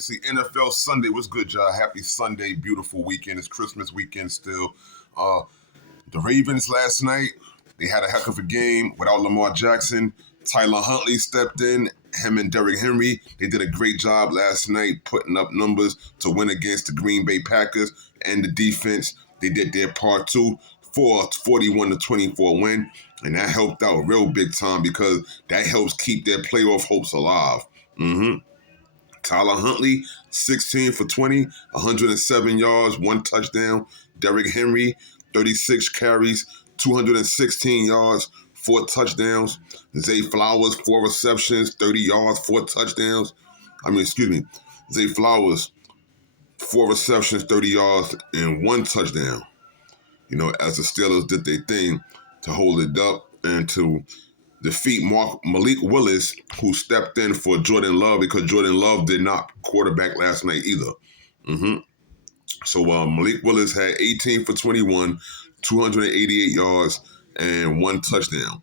can see NFL Sunday. What's good, y'all? Happy Sunday, beautiful weekend. It's Christmas weekend still. Uh, the Ravens last night, they had a heck of a game without Lamar Jackson. Tyler Huntley stepped in. Him and Derrick Henry, they did a great job last night putting up numbers to win against the Green Bay Packers. And the defense, they did their part too for a 41-24 win. And that helped out real big time because that helps keep their playoff hopes alive. Tyler Huntley, 16 for 20, 107 yards, 1 touchdown. Derrick Henry, 36 carries, 216 yards, 4 touchdowns. Zay Flowers, 4 receptions, 30 yards, 4 touchdowns. Zay Flowers, 4 receptions, 30 yards, and 1 touchdown. As the Steelers did their thing to hold it up and to defeat Malik Willis, who stepped in for Jordan Love because Jordan Love did not quarterback last night either. So Malik Willis had 18 for 21, 288 yards, and 1 touchdown.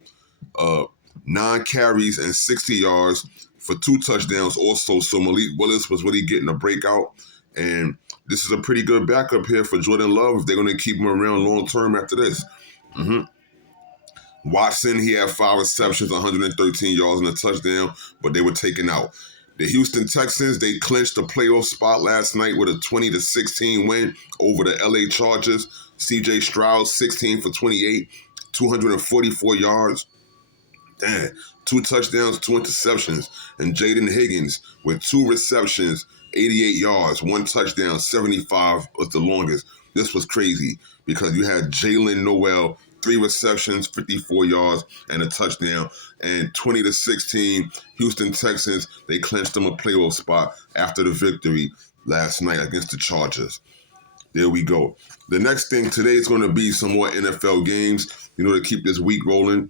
9 carries and 60 yards for 2 touchdowns also. So Malik Willis was really getting a breakout. And this is a pretty good backup here for Jordan Love if they're going to keep him around long term after this. Watson, he had 5 receptions, 113 yards and a touchdown, but they were taken out. The Houston Texans, they clinched the playoff spot last night with a 20-16 win over the LA Chargers. CJ Stroud, 16 for 28, 244 yards. 2 touchdowns, 2 interceptions. And Jaden Higgins with 2 receptions, 88 yards, 1 touchdown, 75 was the longest. This was crazy because you had Jalen Noel, 3 receptions, 54 yards, and a touchdown. And 20-16, Houston Texans, they clinched them a playoff spot after the victory last night against the Chargers. There we go. The next thing today is going to be some more NFL games, to keep this week rolling.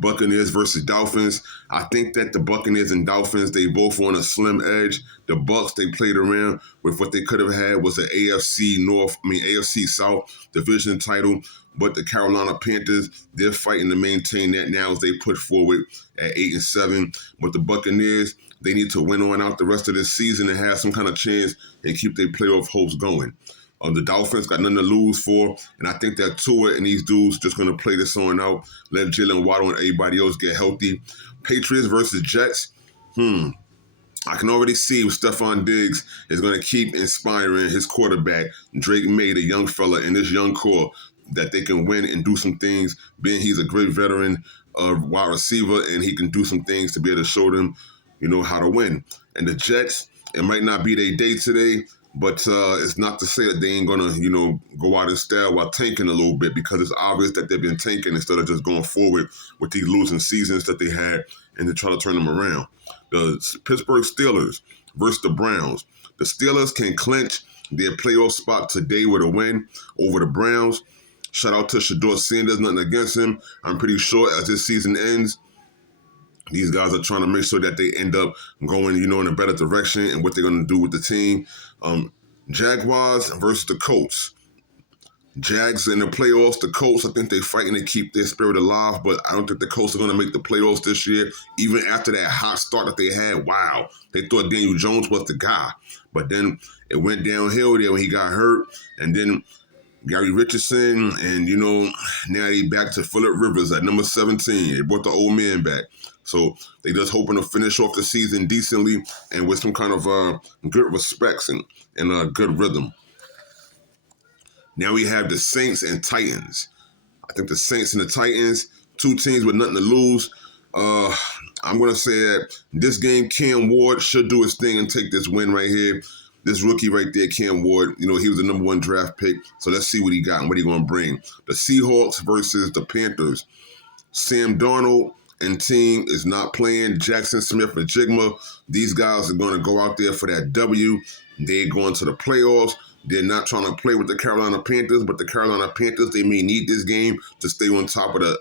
Buccaneers versus Dolphins. I think that the Buccaneers and Dolphins, they both on a slim edge. The Bucs, they played around with what they could have had was an AFC South division title. But the Carolina Panthers, they're fighting to maintain that now as they put forward at 8-7. But the Buccaneers, they need to win on out the rest of this season and have some kind of chance and keep their playoff hopes going. The Dolphins got nothing to lose for, and I think that Tua and these dudes just going to play this on out, let Jalen Waddle and everybody else get healthy. Patriots versus Jets. I can already see Stephon Diggs is going to keep inspiring his quarterback, Drake May, the young fella, in this young core, that they can win and do some things, being he's a great veteran wide receiver, and he can do some things to be able to show them, how to win. And the Jets, it might not be their day today, but it's not to say that they ain't going to, go out in style while tanking a little bit, because it's obvious that they've been tanking instead of just going forward with these losing seasons that they had and to try to turn them around. The Pittsburgh Steelers versus the Browns. The Steelers can clinch their playoff spot today with a win over the Browns. Shout out to Shedeur Sanders, nothing against him. I'm pretty sure as this season ends, these guys are trying to make sure that they end up going, in a better direction and what they're going to do with the team. Jaguars versus the Colts. Jags in the playoffs. The Colts, I think they're fighting to keep their spirit alive, but I don't think the Colts are going to make the playoffs this year. Even after that hot start that they had, wow, they thought Daniel Jones was the guy. But then it went downhill there when he got hurt, and then Gary Richardson, and, now they back to Phillip Rivers at number 17. They brought the old man back. So they just hoping to finish off the season decently and with some kind of good respects and a good rhythm. Now we have the Saints and Titans. I think the Saints and the Titans, 2 teams with nothing to lose. I'm going to say that this game, Cam Ward should do his thing and take this win right here. This rookie right there, Cam Ward, he was the number 1 draft pick. So let's see what he got and what he's going to bring. The Seahawks versus the Panthers. Sam Darnold and team is not playing. Jackson Smith and Jigma, these guys are going to go out there for that W. They're going to the playoffs. They're not trying to play with the Carolina Panthers, but the Carolina Panthers, they may need this game to stay on top of the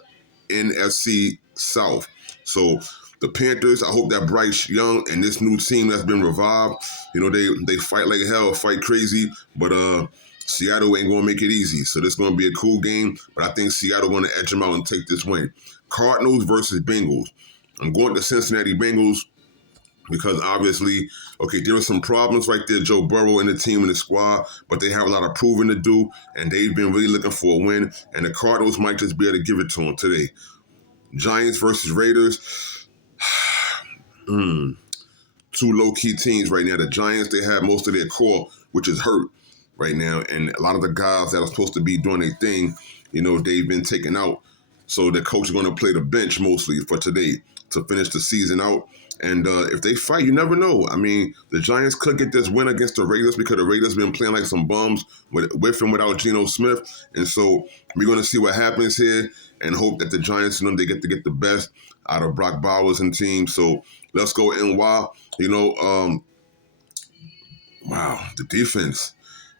NFC South. So the Panthers, I hope that Bryce Young and this new team that's been revived, they fight like hell, fight crazy, but Seattle ain't going to make it easy. So this is going to be a cool game, but I think Seattle going to edge them out and take this win. Cardinals versus Bengals. I'm going to Cincinnati Bengals. because obviously, okay, there were some problems right there, Joe Burrow and the team and the squad, but they have a lot of proving to do, and they've been really looking for a win, and the Cardinals might just be able to give it to them today. Giants versus Raiders. Two low-key teams right now. The Giants, they have most of their core, which is hurt right now, and a lot of the guys that are supposed to be doing their thing, they've been taken out. So the coach is going to play the bench mostly for today to finish the season out. And if they fight, you never know. I mean, the Giants could get this win against the Raiders because the Raiders been playing like some bums with and without Geno Smith. And so we're going to see what happens here and hope that the Giants, they get to get the best out of Brock Bowers and team. So let's go NY. Wow, the defense.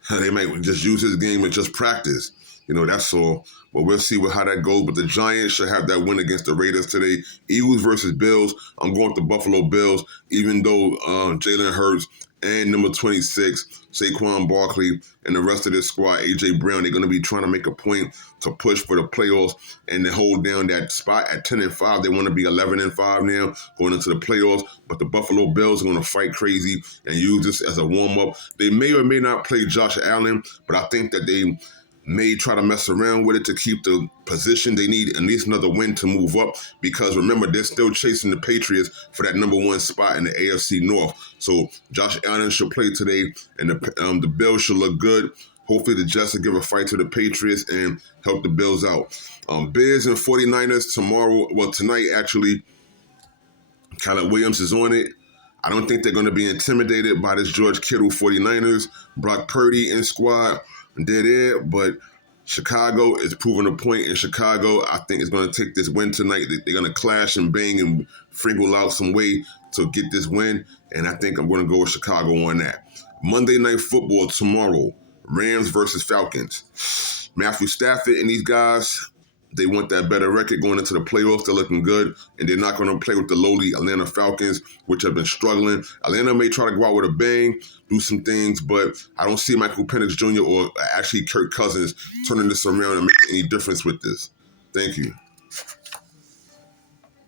They might just use his game and just practice. That's all. But we'll see how that goes. But the Giants should have that win against the Raiders today. Eagles versus Bills. I'm going with the Buffalo Bills, even though Jalen Hurts and number 26, Saquon Barkley, and the rest of this squad, A.J. Brown, they're going to be trying to make a point to push for the playoffs and to hold down that spot at 10-5. They want to be 11-5 now, going into the playoffs. But the Buffalo Bills are going to fight crazy and use this as a warm-up. They may or may not play Josh Allen, but I think that they may try to mess around with it to keep the position. They need at least another win to move up because remember, they're still chasing the Patriots for that number one spot in the AFC North. So Josh Allen should play today, and the Bills should look good. Hopefully the Jets will give a fight to the Patriots and help the Bills out. Bears and 49ers tonight actually. Caleb Williams is on it. I don't think they're going to be intimidated by this George Kittle 49ers. Brock Purdy and squad, they're there, but Chicago is proving a point in Chicago. I think it's going to take this win tonight. They're going to clash and bang and fringle out some way to get this win, and I think I'm going to go with Chicago on that. Monday Night Football tomorrow, Rams versus Falcons. Matthew Stafford and these guys, they want that better record going into the playoffs. They're looking good, and they're not going to play with the lowly Atlanta Falcons, which have been struggling. Atlanta may try to go out with a bang, do some things, but I don't see Michael Penix Jr. or actually Kirk Cousins turning this around and making any difference with this. Thank you.